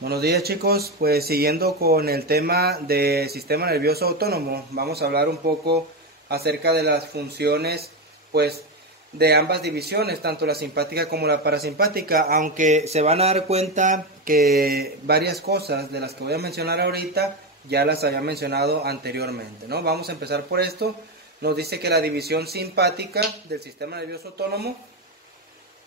Buenos días chicos, pues siguiendo con el tema del sistema nervioso autónomo, vamos a hablar un poco acerca de las funciones pues de ambas divisiones, tanto la simpática como la parasimpática, aunque se van a dar cuenta que varias cosas de las que voy a mencionar ahorita ya las había mencionado anteriormente, ¿no? Vamos a empezar por esto. Nos dice que la división simpática del sistema nervioso autónomo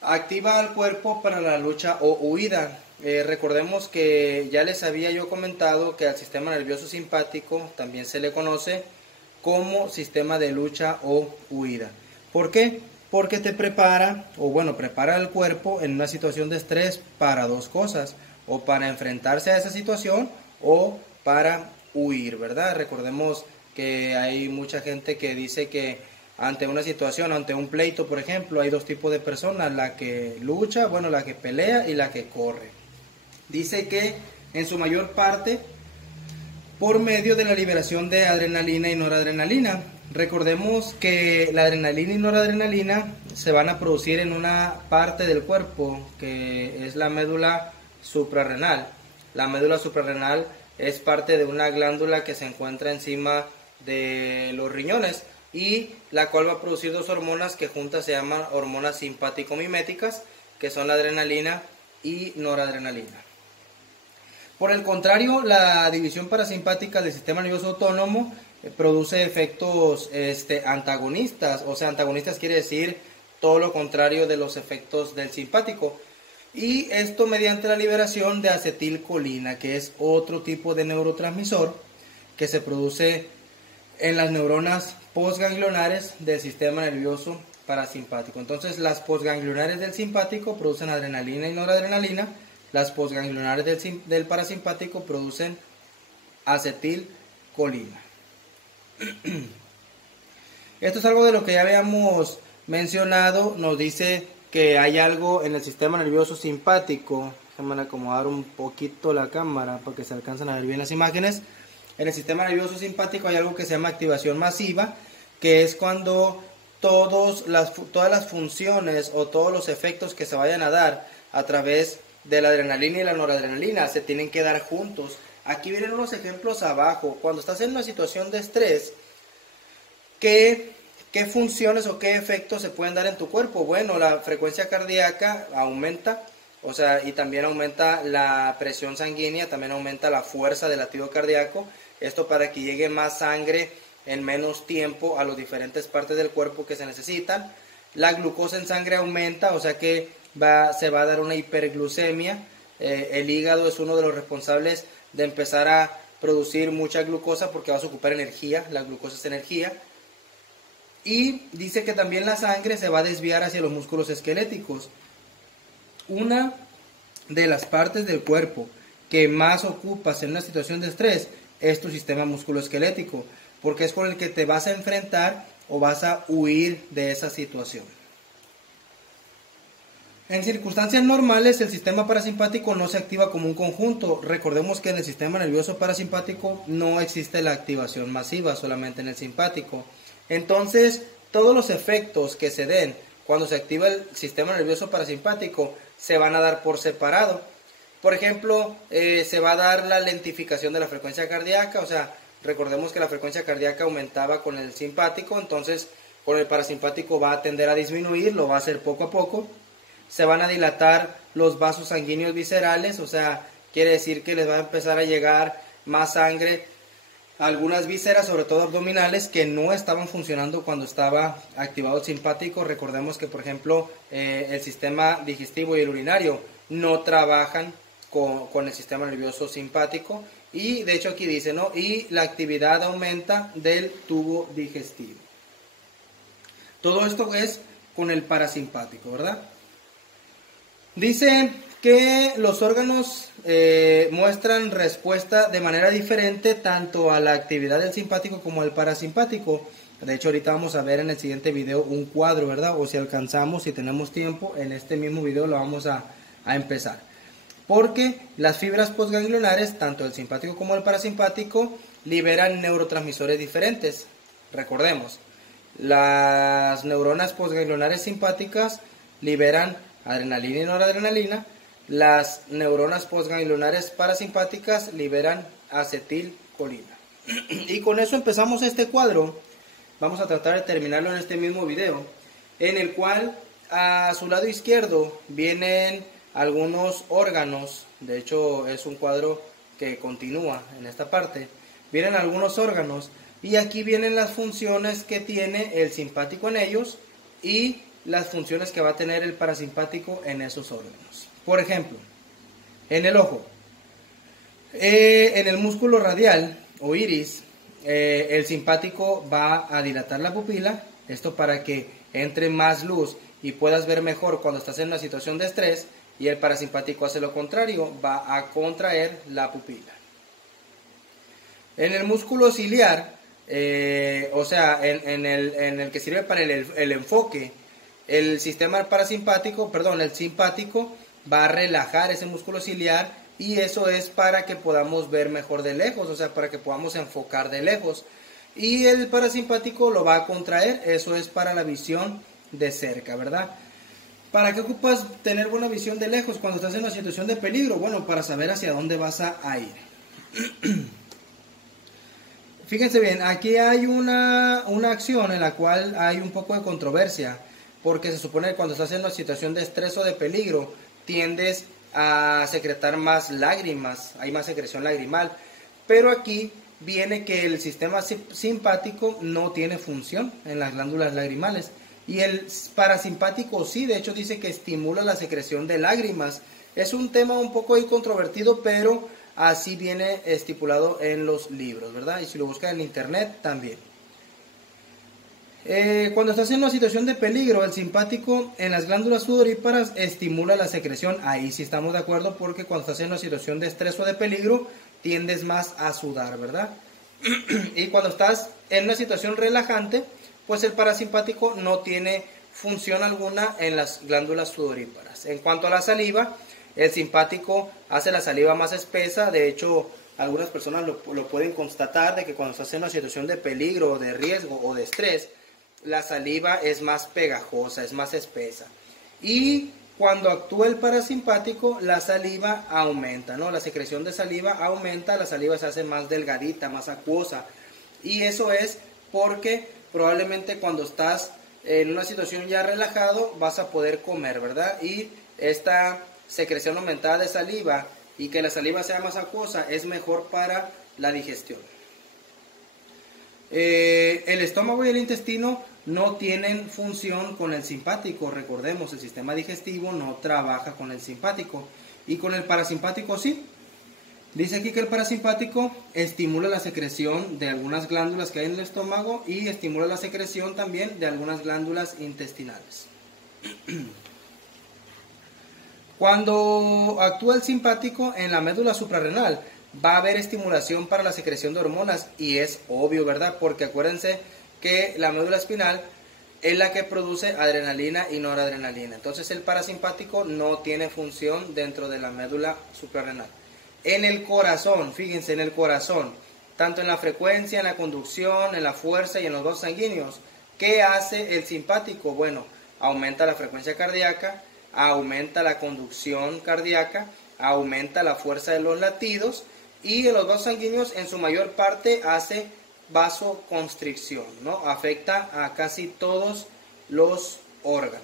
activa al cuerpo para la lucha o huida. Recordemos que ya les había yo comentado que al sistema nervioso simpático también se le conoce como sistema de lucha o huida. ¿Por qué? Porque te prepara, prepara al cuerpo en una situación de estrés para dos cosas, o para enfrentarse a esa situación o para huir, ¿verdad? Recordemos que hay mucha gente que dice que ante una situación, ante un pleito, por ejemplo, hay dos tipos de personas, la que lucha, la que pelea y la que corre. Dice que en su mayor parte por medio de la liberación de adrenalina y noradrenalina. Recordemos que la adrenalina y noradrenalina se van a producir en una parte del cuerpo que es la médula suprarrenal. La médula suprarrenal es parte de una glándula que se encuentra encima de los riñones y la cual va a producir dos hormonas que juntas se llaman hormonas simpático-miméticas, que son la adrenalina y noradrenalina. Por el contrario, la división parasimpática del sistema nervioso autónomo produce efectos antagonistas, o sea, antagonistas quiere decir todo lo contrario de los efectos del simpático. Y esto mediante la liberación de acetilcolina, que es otro tipo de neurotransmisor que se produce en las neuronas postganglionares del sistema nervioso parasimpático. Entonces, las postganglionares del simpático producen adrenalina y noradrenalina. Las postganglionares del parasimpático producen acetilcolina. Esto es algo de lo que ya habíamos mencionado. Nos dice que hay algo en el sistema nervioso simpático. Déjenme acomodar un poquito la cámara para que se alcancen a ver bien las imágenes. En el sistema nervioso simpático hay algo que se llama activación masiva, que es cuando todas las funciones o todos los efectos que se vayan a dar a través de la adrenalina y la noradrenalina se tienen que dar juntos. Aquí vienen unos ejemplos abajo. Cuando estás en una situación de estrés, ¿qué funciones o qué efectos se pueden dar en tu cuerpo? Bueno, la frecuencia cardíaca aumenta, y también aumenta la presión sanguínea, también aumenta la fuerza del latido cardíaco. Esto para que llegue más sangre en menos tiempo a las diferentes partes del cuerpo que se necesitan. La glucosa en sangre aumenta, o sea que se va a dar una hiperglucemia. El hígado es uno de los responsables de empezar a producir mucha glucosa porque vas a ocupar energía. La glucosa es energía. Y dice que también la sangre se va a desviar hacia los músculos esqueléticos. Una de las partes del cuerpo que más ocupas en una situación de estrés es tu sistema musculoesquelético, porque es con el que te vas a enfrentar o vas a huir de esa situación. En circunstancias normales, el sistema parasimpático no se activa como un conjunto. Recordemos que en el sistema nervioso parasimpático no existe la activación masiva, solamente en el simpático. Entonces, todos los efectos que se den cuando se activa el sistema nervioso parasimpático se van a dar por separado. Por ejemplo, se va a dar la lentificación de la frecuencia cardíaca, recordemos que la frecuencia cardíaca aumentaba con el simpático, entonces con el parasimpático va a tender a disminuir, lo va a hacer poco a poco. Se van a dilatar los vasos sanguíneos viscerales, quiere decir que les va a empezar a llegar más sangre a algunas vísceras, sobre todo abdominales, que no estaban funcionando cuando estaba activado el simpático. Recordemos que, por ejemplo, el sistema digestivo y el urinario no trabajan con el sistema nervioso simpático, y de hecho aquí dice, ¿no? Y la actividad aumenta del tubo digestivo. Todo esto es con el parasimpático, ¿verdad? Dice que los órganos muestran respuesta de manera diferente tanto a la actividad del simpático como al parasimpático. De hecho, ahorita vamos a ver en el siguiente video un cuadro, ¿verdad? O si alcanzamos, si tenemos tiempo, en este mismo video lo vamos a empezar. Porque las fibras postganglionares, tanto el simpático como el parasimpático, liberan neurotransmisores diferentes. Recordemos, las neuronas postganglionares simpáticas liberan adrenalina y noradrenalina, las neuronas postganglionares parasimpáticas liberan acetilcolina. Y con eso empezamos este cuadro. Vamos a tratar de terminarlo en este mismo video, en el cual a su lado izquierdo vienen algunos órganos. De hecho es un cuadro que continúa en esta parte. Vienen algunos órganos y aquí vienen las funciones que tiene el simpático en ellos y las funciones que va a tener el parasimpático en esos órganos. Por ejemplo, en el ojo, en el músculo radial o iris, el simpático va a dilatar la pupila, esto para que entre más luz y puedas ver mejor cuando estás en una situación de estrés, y el parasimpático hace lo contrario, va a contraer la pupila. En el músculo ciliar, o sea, en el que sirve para el enfoque, el sistema parasimpático, perdón, el simpático va a relajar ese músculo ciliar y eso es para que podamos ver mejor de lejos, o sea, para que podamos enfocar de lejos. Y el parasimpático lo va a contraer, eso es para la visión de cerca, ¿verdad? ¿Para qué ocupas tener buena visión de lejos cuando estás en una situación de peligro? Bueno, para saber hacia dónde vas a ir. Fíjense bien, aquí hay una acción en la cual hay un poco de controversia, porque se supone que cuando estás en una situación de estrés o de peligro, tiendes a secretar más lágrimas, hay más secreción lagrimal, pero aquí viene que el sistema simpático no tiene función en las glándulas lagrimales, y el parasimpático sí, de hecho dice que estimula la secreción de lágrimas. Es un tema un poco ahí controvertido, pero así viene estipulado en los libros, ¿verdad? Y si lo buscan en internet también. Cuando estás en una situación de peligro, el simpático en las glándulas sudoríparas estimula la secreción. Ahí sí estamos de acuerdo, porque cuando estás en una situación de estrés o de peligro, tiendes más a sudar, ¿verdad? Y cuando estás en una situación relajante, pues el parasimpático no tiene función alguna en las glándulas sudoríparas. En cuanto a la saliva, el simpático hace la saliva más espesa. De hecho, algunas personas lo pueden constatar, de que cuando estás en una situación de peligro, de riesgo o de estrés, la saliva es más pegajosa, es más espesa. Y cuando actúa el parasimpático, la saliva aumenta, ¿no? La secreción de saliva aumenta, la saliva se hace más delgadita, más acuosa. Y eso es porque probablemente cuando estás en una situación ya relajado, vas a poder comer, ¿verdad? Y esta secreción aumentada de saliva y que la saliva sea más acuosa es mejor para la digestión. El estómago y el intestino no tienen función con el simpático. Recordemos, el sistema digestivo no trabaja con el simpático, y con el parasimpático sí. Dice aquí que el parasimpático estimula la secreción de algunas glándulas que hay en el estómago y estimula la secreción también de algunas glándulas intestinales. Cuando actúa el simpático en la médula suprarrenal, va a haber estimulación para la secreción de hormonas, y es obvio, ¿verdad? Porque acuérdense que la médula espinal es la que produce adrenalina y noradrenalina. Entonces el parasimpático no tiene función dentro de la médula suprarrenal. En el corazón, fíjense, en el corazón, tanto en la frecuencia, en la conducción, en la fuerza y en los vasos sanguíneos, ¿qué hace el simpático? Bueno, aumenta la frecuencia cardíaca, aumenta la conducción cardíaca, aumenta la fuerza de los latidos, y en los vasos sanguíneos en su mayor parte hace vasoconstricción, ¿no? Afecta a casi todos los órganos.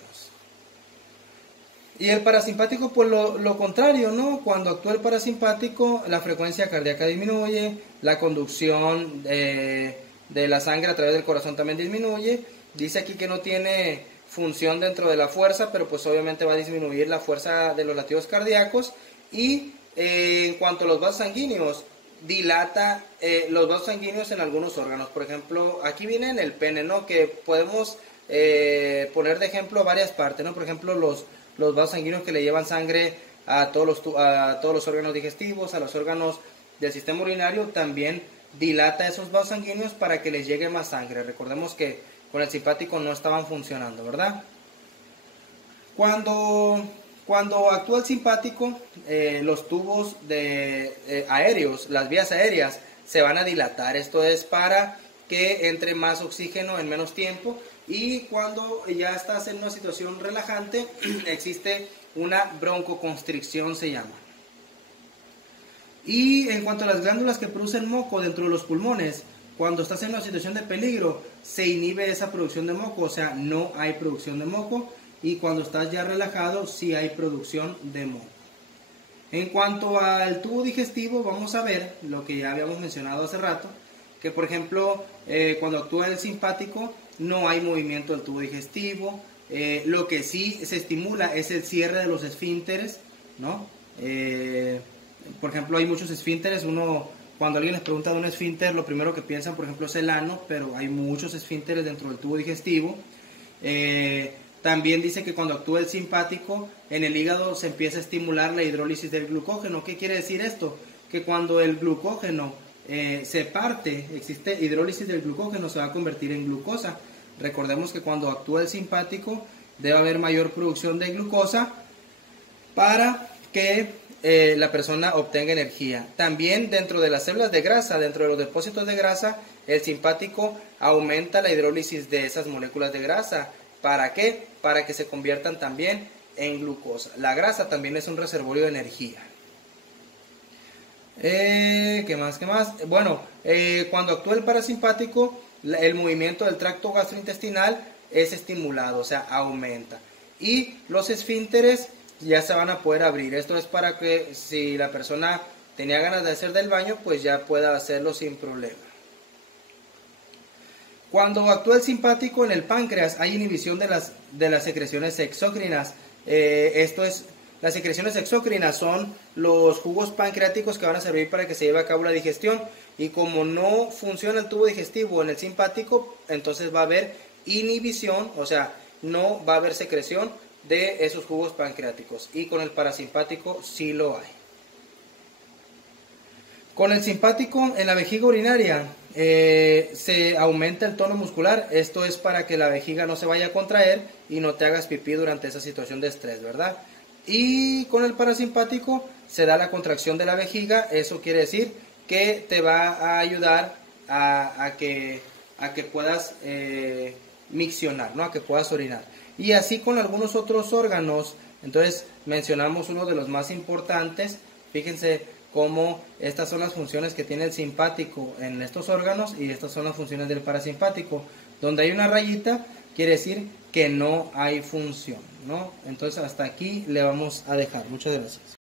Y el parasimpático, pues lo contrario, ¿no? Cuando actúa el parasimpático, la frecuencia cardíaca disminuye, la conducción de la sangre a través del corazón también disminuye. Dice aquí que no tiene función dentro de la fuerza, pero pues obviamente va a disminuir la fuerza de los latidos cardíacos. Y en cuanto a los vasos sanguíneos, dilata los vasos sanguíneos en algunos órganos. Por ejemplo, aquí viene en el pene, ¿no? Que podemos poner de ejemplo varias partes, ¿no? Por ejemplo, los vasos sanguíneos que le llevan sangre a todos los órganos digestivos, a los órganos del sistema urinario, también dilata esos vasos sanguíneos para que les llegue más sangre. Recordemos que con el simpático no estaban funcionando, ¿verdad? Cuando actúa el simpático, los tubos aéreos, las vías aéreas, se van a dilatar. Esto es para que entre más oxígeno en menos tiempo. Y cuando ya estás en una situación relajante, existe una broncoconstricción se llama. Y en cuanto a las glándulas que producen moco dentro de los pulmones, cuando estás en una situación de peligro, se inhibe esa producción de moco, o sea, no hay producción de moco, y cuando estás ya relajado, sí hay producción de moco. En cuanto al tubo digestivo, vamos a ver lo que ya habíamos mencionado hace rato, que por ejemplo, cuando actúa el simpático, no hay movimiento del tubo digestivo. Lo que sí se estimula es el cierre de los esfínteres, ¿no? Por ejemplo, hay muchos esfínteres. Cuando alguien les pregunta de un esfínter, lo primero que piensan, por ejemplo, es el ano, pero hay muchos esfínteres dentro del tubo digestivo. También dice que cuando actúa el simpático, en el hígado se empieza a estimular la hidrólisis del glucógeno. ¿Qué quiere decir esto? Que cuando el glucógeno se parte, existe hidrólisis del glucógeno, se va a convertir en glucosa. Recordemos que cuando actúa el simpático debe haber mayor producción de glucosa para que la persona obtenga energía. También dentro de las células de grasa, dentro de los depósitos de grasa, el simpático aumenta la hidrólisis de esas moléculas de grasa. ¿Para qué? Para que se conviertan también en glucosa. La grasa también es un reservorio de energía. ¿Qué más? Bueno, cuando actúa el parasimpático, el movimiento del tracto gastrointestinal es estimulado, o sea, aumenta. Y los esfínteres ya se van a poder abrir. Esto es para que si la persona tenía ganas de hacer del baño, pues ya pueda hacerlo sin problema. Cuando actúa el simpático en el páncreas, hay inhibición de las secreciones exócrinas. Las secreciones exócrinas son los jugos pancreáticos que van a servir para que se lleve a cabo la digestión. Y como no funciona el tubo digestivo en el simpático, entonces va a haber inhibición, o sea, no va a haber secreción de esos jugos pancreáticos. Y con el parasimpático sí lo hay. Con el simpático en la vejiga urinaria se aumenta el tono muscular. Esto es para que la vejiga no se vaya a contraer y no te hagas pipí durante esa situación de estrés, ¿verdad? Y con el parasimpático se da la contracción de la vejiga. Eso quiere decir que te va a ayudar a que puedas miccionar, ¿no? A que puedas orinar. Y así con algunos otros órganos. Entonces mencionamos uno de los más importantes. Fíjense cómo estas son las funciones que tiene el simpático en estos órganos y estas son las funciones del parasimpático. Donde hay una rayita quiere decir que no hay función, ¿no? Entonces hasta aquí le vamos a dejar. Muchas gracias.